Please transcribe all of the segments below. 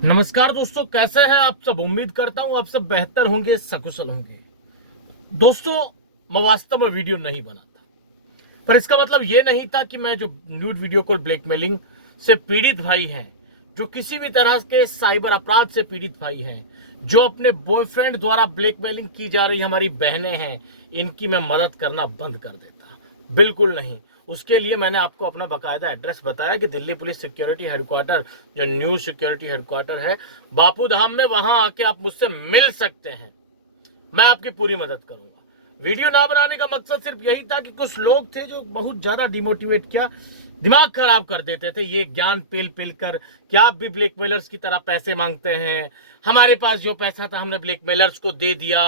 नमस्कार दोस्तों, कैसे हैं आप सब। उम्मीद करता हूं आप सब बेहतर होंगे, सकुशल होंगे। दोस्तों, मैं वास्तव में वीडियो नहीं बनाता, पर इसका मतलब ये नहीं था कि मैं जो न्यूड वीडियो कॉल ब्लैकमेलिंग से पीड़ित भाई हैं, जो किसी भी तरह के साइबर अपराध से पीड़ित भाई हैं, जो अपने बॉयफ्रेंड द्वारा ब्लैकमेलिंग की जा रही हमारी बहनें हैं, इनकी मैं मदद करना बंद कर देता। बिल्कुल नहीं। उसके लिए मैंने आपको अपना बकायदा एड्रेस बताया कि दिल्ली पुलिस सिक्योरिटी हेडक्वार्टर, जो न्यू सिक्योरिटी हेडक्वार्टर है बापू धाम में, वहां आके आप मुझसे मिल सकते हैं। मैं आपकी पूरी मदद करूंगा। वीडियो ना बनाने का मकसद सिर्फ यही था कि कुछ लोग थे जो बहुत ज्यादा डिमोटिवेट किया, दिमाग खराब कर देते थे ये ज्ञान पेल पेल कर, क्या आप भी ब्लैकमेलर्स की तरह पैसे मांगते हैं, हमारे पास जो पैसा था हमने ब्लैकमेलर्स को दे दिया।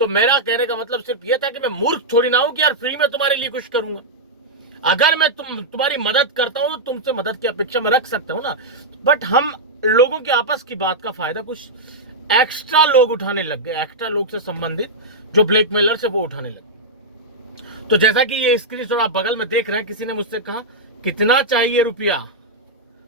तो मेरा कहने का मतलब सिर्फ यह था कि मैं मूर्ख थोड़ी ना हूं कि यार फ्री में तुम्हारे लिए कुछ करूंगा। अगर मैं तुम्हारी मदद करता हूं तो तुमसे मदद की अपेक्षा मैं रख सकता हूं ना। बट हम लोगों के आपस की बात का फायदा कुछ एक्स्ट्रा लोग उठाने लग गए, एक्स्ट्रा लोग से संबंधित जो ब्लैकमेलर से वो उठाने लगे। तो जैसा कि ये स्क्रीनशॉट आप बगल में देख रहे हैं, किसी ने मुझसे कहा कितना चाहिए रुपया,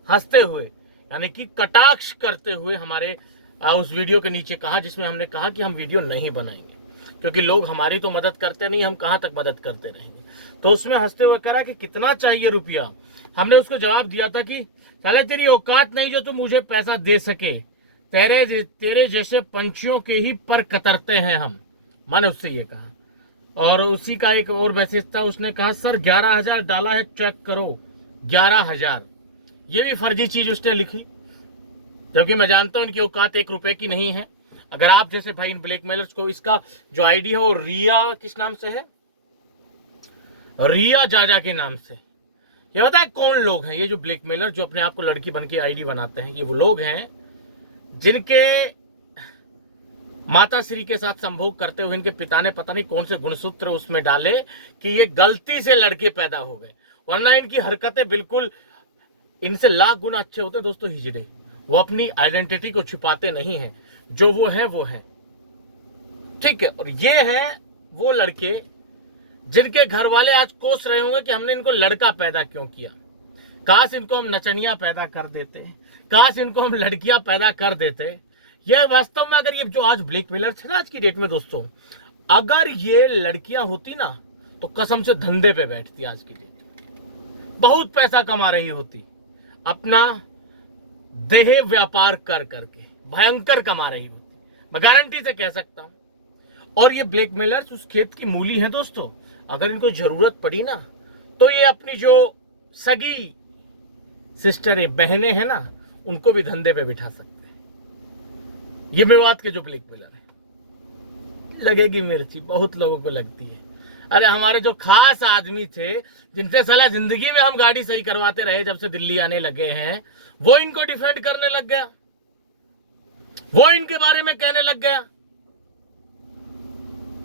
हंसते हुए यानी कि कटाक्ष करते हुए हमारे उस वीडियो के नीचे कहा, जिसमें हमने कहा कि हम वीडियो नहीं बनाएंगे क्योंकि लोग हमारी तो मदद करते नहीं, हम कहां तक मदद करते रहेंगे। तो उसमें हंसते हुए कह रहा कि कितना चाहिए रुपया। हमने उसको जवाब दिया था कि साले तेरी औकात नहीं जो तुम मुझे पैसा दे सके, तेरे जैसे पंछियों के ही पर कतरते हैं हम। मैंने उससे ये कहा। और उसी का एक और मैसेज था, उसने कहा सर 11,000 डाला है, चेक करो। 11,000, ये भी फर्जी चीज उसने लिखी, जबकि मैं जानता हूं इनकी औकात 1 रुपए की नहीं है। अगर आप जैसे भाई इन ब्लैकमेलर्स को, इसका जो आईडी है वो रिया किस नाम से है, रिया जाजा के नाम से। ये पता है कौन लोग हैं ये जो ब्लैकमेलर, जो अपने आप को लड़की बन के आईडी बनाते हैं? ये वो लोग हैं जिनके माता श्री के साथ संभोग करते हुए इनके पिता ने पता नहीं कौन से गुणसूत्र उसमें डाले कि ये गलती से लड़के पैदा हो गए, वरना इनकी हरकतें बिल्कुल इनसे लाख गुना अच्छे होते हैं। दोस्तों, हिजड़े वो अपनी आइडेंटिटी को छुपाते नहीं हैं, जो वो है वो है, ठीक है। और ये है वो लड़के जिनके घर वाले आज कोस रहे होंगे कि हमने इनको लड़का पैदा क्यों किया। काश इनको हम नचनिया पैदा कर देते, काश इनको हम लड़कियां पैदा कर देते। ये वास्तव में अगर ये जो आज ब्लैकमेलर थे ना आज की डेट में दोस्तों, अगर ये लड़कियां होती ना तो कसम से धंधे पे बैठती आज की डेट में, बहुत पैसा कमा रही होती, अपना देह व्यापार कर करके भयंकर कमा रही होती, मैं गारंटी से कह सकता हूं। और ये ब्लैकमेलर्स उस खेत की मूली हैं दोस्तों। अगर इनको जरूरत पड़ी ना तो ये अपनी जो सगी सिस्टरें, बहनें हैं ना, उनको भी धंधे पे बिठा सकते हैं। ये मेवात के जो ब्लैकमेलर है, लगेगी मिर्ची, बहुत लोगों को लगती है। अरे हमारे जो खास आदमी थे जिनसे साला जिंदगी में हम गाड़ी सही करवाते रहे जब से दिल्ली आने लगे हैं, वो इनको डिफेंड करने लग गया, वो इनके बारे में कहने लग गया।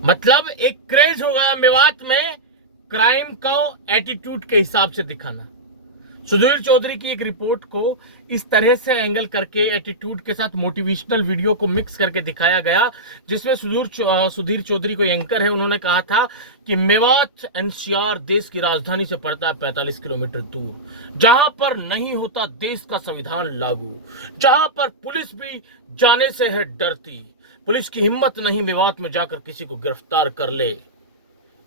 मतलब एक क्रेज हो गया मेवात में क्राइम को एटीट्यूड के हिसाब से दिखाना। सुधीर चौधरी की एक रिपोर्ट को इस तरह से एंगल करके एटीट्यूड के साथ मोटिवेशनल वीडियो को मिक्स करके दिखाया गया, जिसमें सुधीर चौधरी को एंकर है, उन्होंने कहा था कि मेवात एनसीआर देश की राजधानी से पड़ता है 45 किलोमीटर दूर, जहां पर नहीं होता देश का संविधान लागू, जहां पर पुलिस भी जाने से है डरती, पुलिस की हिम्मत नहीं मेवात में जाकर किसी को गिरफ्तार कर ले।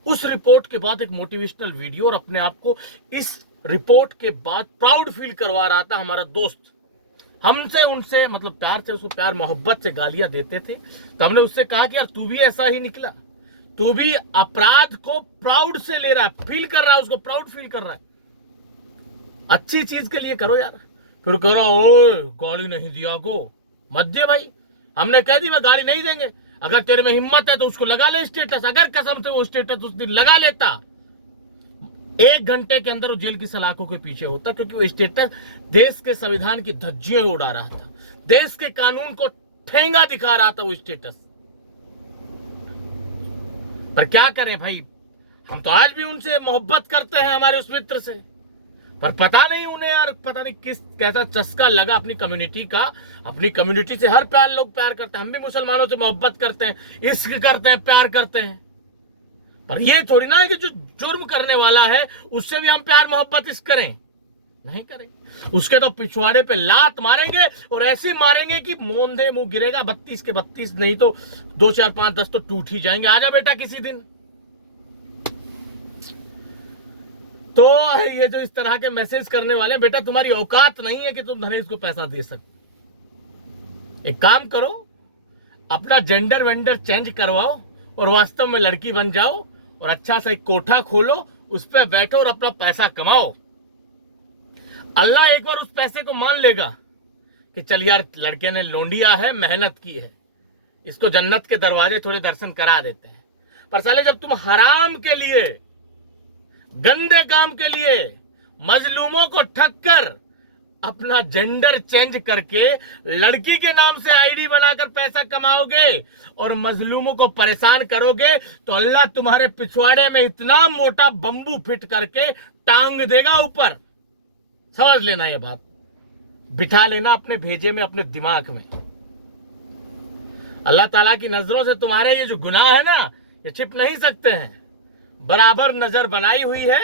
उस रिपोर्ट के बाद एक मोटिवेशनल वीडियो, और अपने आप को इस रिपोर्ट के बाद प्राउड फील करवा रहा था हमारा दोस्त। हमसे उनसे मतलब प्यार से, उसको प्यार मोहब्बत से गालियां देते थे, तो हमने उससे कहा कि यार तू भी ऐसा ही निकला, तू भी अपराध को प्राउड से ले रहा है, फील कर रहा है, उसको प्राउड फील कर रहा है। अच्छी चीज के लिए करो यार, फिर करो ओए गाली नहीं दिया को मत दे भाई। हमने कह दी मैं गाली नहीं देंगे, अगर तेरे में हिम्मत है तो उसको लगा ले स्टेटस। अगर कसम से वो स्टेटस उस दिन लगा लेता, 1 घंटे के अंदर वो जेल की सलाखों के पीछे होता, क्योंकि वो स्टेटस देश के संविधान की धज्जियां उड़ा रहा था, देश के कानून को ठेंगा दिखा रहा था वो स्टेटस। पर क्या करें भाई, हम तो आज भी उनसे मोहब्बत करते हैं, हमारे उस मित्र से, पर पता नहीं उन्हें यार, पता नहीं किस कैसा चस्का लगा अपनी कम्युनिटी का। अपनी कम्युनिटी से हर प्यार लोग प्यार करते हैं, हम भी मुसलमानों से मोहब्बत करते हैं, इश्क करते हैं, प्यार करते हैं, पर ये थोड़ी ना है कि जो जुर्म करने वाला है उससे भी हम प्यार मोहब्बत इस करें, नहीं करें। उसके तो पिछवाड़े पे लात मारेंगे और ऐसी मारेंगे कि मोंधे मुंह गिरेगा, 32 के 32 नहीं तो 2 4 5 10 तो टूट ही जाएंगे। आजा बेटा किसी दिन। तो ये जो इस तरह के मैसेज करने वाले, बेटा तुम्हारी औकात नहीं है कि तुम धनेश को पैसा दे सकते। एक काम करो, अपना जेंडर वेंडर चेंज करवाओ और वास्तव में लड़की बन जाओ और अच्छा सा एक कोठा खोलो, उस पर बैठो और अपना पैसा कमाओ। अल्लाह एक बार उस पैसे को मान लेगा कि चल यार लड़के ने लोंडिया है, मेहनत की है, इसको जन्नत के दरवाजे थोड़े दर्शन करा देते हैं। पर साले जब तुम हराम के लिए, गंदे काम के लिए मजलूमों को ठग कर अपना जेंडर चेंज करके लड़की के नाम से आईडी बनाकर पैसा कमाओगे और मजलूमों को परेशान करोगे, तो अल्लाह तुम्हारे पिछवाड़े में इतना मोटा बंबू फिट करके टांग देगा ऊपर। समझ लेना ये बात, बिठा लेना अपने भेजे में, अपने दिमाग में। अल्लाह ताला की नजरों से तुम्हारे ये जो गुनाह है ना, ये छिप नहीं सकते हैं। बराबर नजर बनाई हुई है,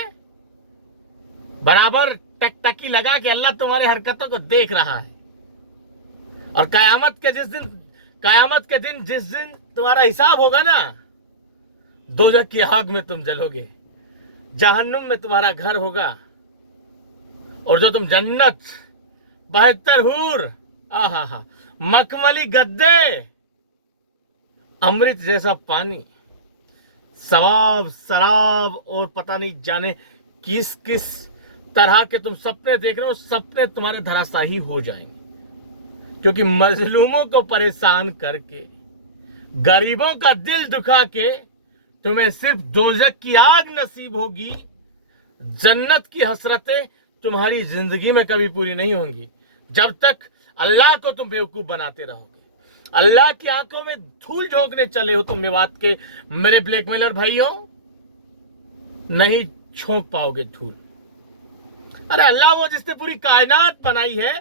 बराबर टकटकी लगा कि अल्लाह तुम्हारी हरकतों को देख रहा है। और कयामत के दिन जिस दिन तुम्हारा हिसाब होगा ना, दोजख की आग में तुम जलोगे, जहन्नुम में तुम्हारा घर होगा, और जो तुम जन्नत, 72 हूर, आहा, मखमली गद्दे, अमृत जैसा पानी, सवाब शराब और पता नहीं जाने किस किस तरह के तुम सपने देख रहे हो, सपने तुम्हारे धराशायी हो जाएंगे। क्योंकि मजलूमों को परेशान करके, गरीबों का दिल दुखा के तुम्हें सिर्फ दोजख की आग नसीब होगी। जन्नत की हसरतें तुम्हारी जिंदगी में कभी पूरी नहीं होंगी जब तक अल्लाह को तुम बेवकूफ बनाते रहोगे। अल्लाह की आंखों में धूल झोंकने चले हो तुम मेवात के मेरे ब्लैकमेलर भाइयों, नहीं झोंक पाओगे धूल। अरे अल्लाह वो जिसने पूरी कायनात बनाई है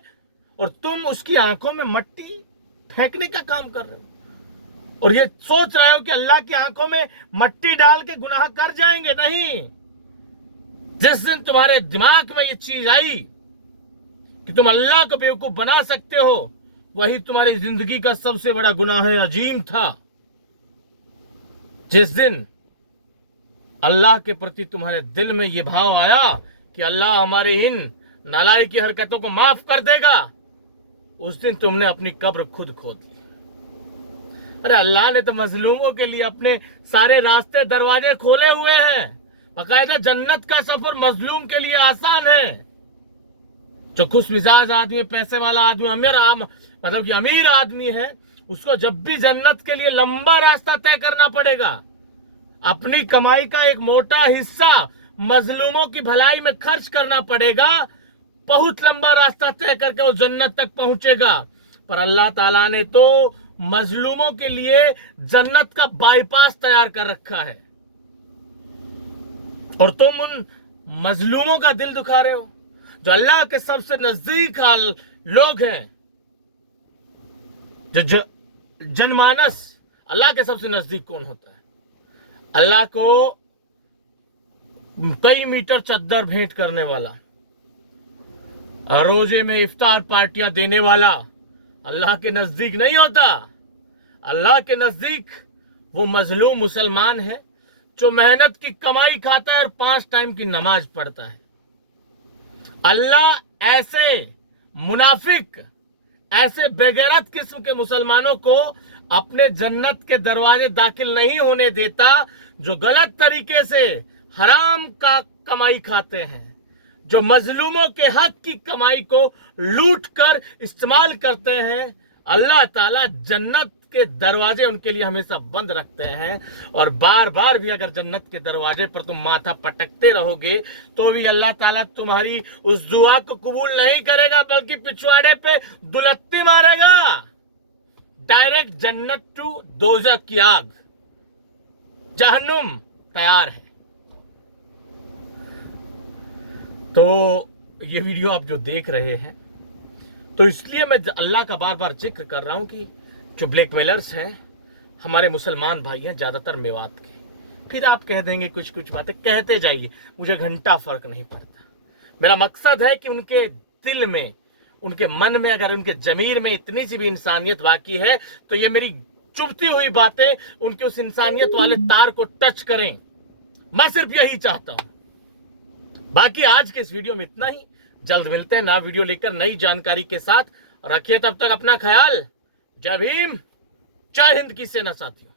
और तुम उसकी आंखों में मट्टी फेंकने का काम कर रहे हो और ये सोच रहे हो कि अल्लाह की आंखों में मट्टी डाल के गुनाह कर जाएंगे। नहीं, जिस दिन तुम्हारे दिमाग में ये चीज आई कि तुम अल्लाह को बेवकूफ बना सकते हो, वही तुम्हारी जिंदगी का सबसे बड़ा गुनाह अजीम था। जिस दिन अल्लाह के प्रति तुम्हारे दिल में ये भाव आया कि अल्लाह हमारे इन नालायक की हरकतों को माफ कर देगा, उस दिन तुमने अपनी कब्र खुद खोद ली। अरे अल्लाह ने तो मजलूमों के लिए अपने सारे रास्ते दरवाजे खोले हुए हैं। बाकायदा जन्नत का सफर मजलूम के लिए आसान है। जो खुश मिजाज आदमी, पैसे वाला आदमी, मतलब कि अमीर आदमी है, उसको जब भी जन्नत के लिए लंबा रास्ता तय करना पड़ेगा। अपनी कमाई का एक मोटा हिस्सा मजलूमों की भलाई में खर्च करना पड़ेगा। बहुत लंबा रास्ता तय करके वो जन्नत तक पहुंचेगा। पर अल्लाह ताला ने तो मजलूमों के लिए जन्नत का बाईपास तैयार कर रखा है और तुम उन मजलूमों का दिल दुखा रहे हो जो अल्लाह के सबसे नजदीक लोग हैं। जो जनमानस, अल्लाह के सबसे नजदीक कौन होता है? अल्लाह को कई मीटर चद्दर भेंट करने वाला, रोजे में इफ्तार पार्टियां देने वाला अल्लाह के नजदीक नहीं होता। अल्लाह के नजदीक वो मजलूम मुसलमान है जो मेहनत की कमाई खाता है और 5 टाइम की नमाज पढ़ता है। अल्लाह ऐसे मुनाफिक, ऐसे बेगैरत किस्म के मुसलमानों को अपने जन्नत के दरवाजे दाखिल नहीं होने देता जो गलत तरीके से हराम का कमाई खाते हैं, जो मजलूमों के हक की कमाई को लूट कर इस्तेमाल करते हैं। अल्लाह ताला जन्नत के दरवाजे उनके लिए हमेशा बंद रखते हैं और बार बार भी अगर जन्नत के दरवाजे पर तुम माथा पटकते रहोगे तो भी अल्लाह ताला तुम्हारी उस दुआ को कबूल नहीं करेगा, बल्कि पिछवाड़े पे दुलत्ती मारेगा। डायरेक्ट जन्नत टू दोजख की आग, जहन्नुम तैयार है। तो ये वीडियो आप जो देख रहे हैं, तो इसलिए मैं अल्लाह का बार बार जिक्र कर रहा हूं कि जो ब्लैकमेलर्स हैं हमारे मुसलमान भाई हैं, ज्यादातर मेवात के। फिर आप कह देंगे कुछ कुछ बातें, कहते जाइए, मुझे घंटा फर्क नहीं पड़ता। मेरा मकसद है कि उनके दिल में, उनके मन में, अगर उनके जमीर में इतनी सी भी इंसानियत बाकी है तो ये मेरी चुभती हुई बातें उनके उस इंसानियत वाले तार को टच करें। मैं सिर्फ यही चाहता हूं। बाकी आज के इस वीडियो में इतना ही। जल्द मिलते हैं नया वीडियो लेकर नई जानकारी के साथ। रखिए तब तक अपना ख्याल। जय भीम, जय हिंद की सेना साथियों।